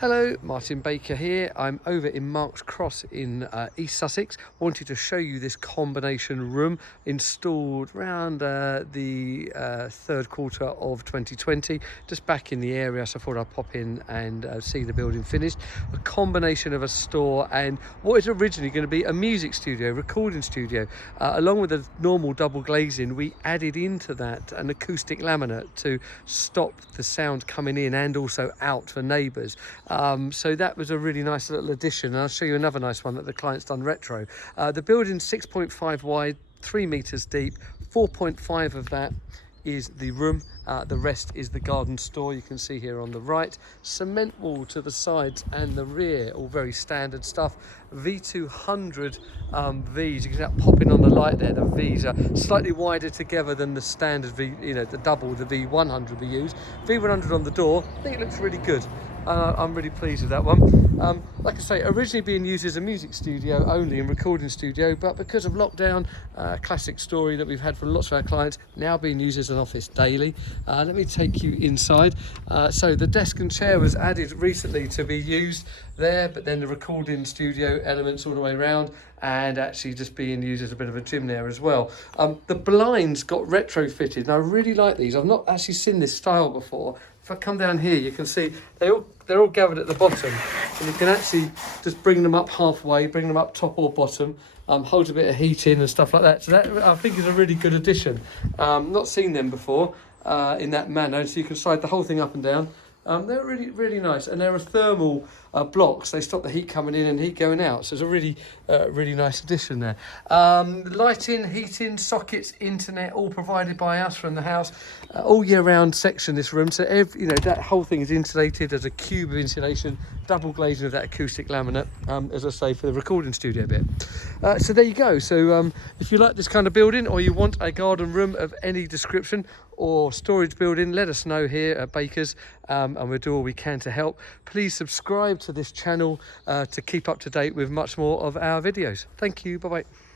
Hello, Martin Baker here. I'm over in Marks Cross in East Sussex. Wanted to show you this combination room installed around the third quarter of 2020, just back in the area, so I thought I'd pop in and see the building finished. A combination of a store and what is originally going to be a music studio, recording studio. Along with the normal double glazing, we added into that an acoustic laminate to stop the sound coming in and also out for neighbours. So that was a really nice little addition, and I'll show you another nice one that the client's done retro. The building's 6.5 wide, 3 meters deep, 4.5 of that is the room, the rest is the garden store. You can see here on the right, cement wall to the sides and the rear, all very standard stuff. V200 Vs, you can see that popping on the light there. The Vs are slightly wider together than the standard V, the double, the V100 we use. V100 on the door, I think it looks really good. I'm really pleased with that one. Like I say, originally being used as a music studio only and recording studio, but because of lockdown, classic story that we've had from lots of our clients, now being used as an office daily. Let me take you inside. So the desk and chair was added recently to be used there, but then the recording studio elements all the way around, and actually just being used as a bit of a gym there as well. The blinds got retrofitted, and I really like these. I've not actually seen this style before. If I come down here, you can see they're all gathered at the bottom, and you can actually just bring them up halfway, bring them up top or bottom, hold a bit of heat in and stuff like that. So that, I think, is a really good addition. Not seen them before in that manner, so you can slide the whole thing up and down. They're really, really nice, and they're a thermal blocks. They stop the heat coming in and heat going out, so it's a really, really nice addition there. Lighting, heating, sockets, internet, all provided by us from the house. All year round section this room, so that whole thing is insulated as a cube of insulation, double glazing of that acoustic laminate, as I say, for the recording studio bit. So there you go. So if you like this kind of building, or you want a garden room of any description or storage building, let us know here at Baker's, and we'll do all we can to help. Please subscribe to this channel to keep up to date with much more of our videos. Thank you. Bye bye.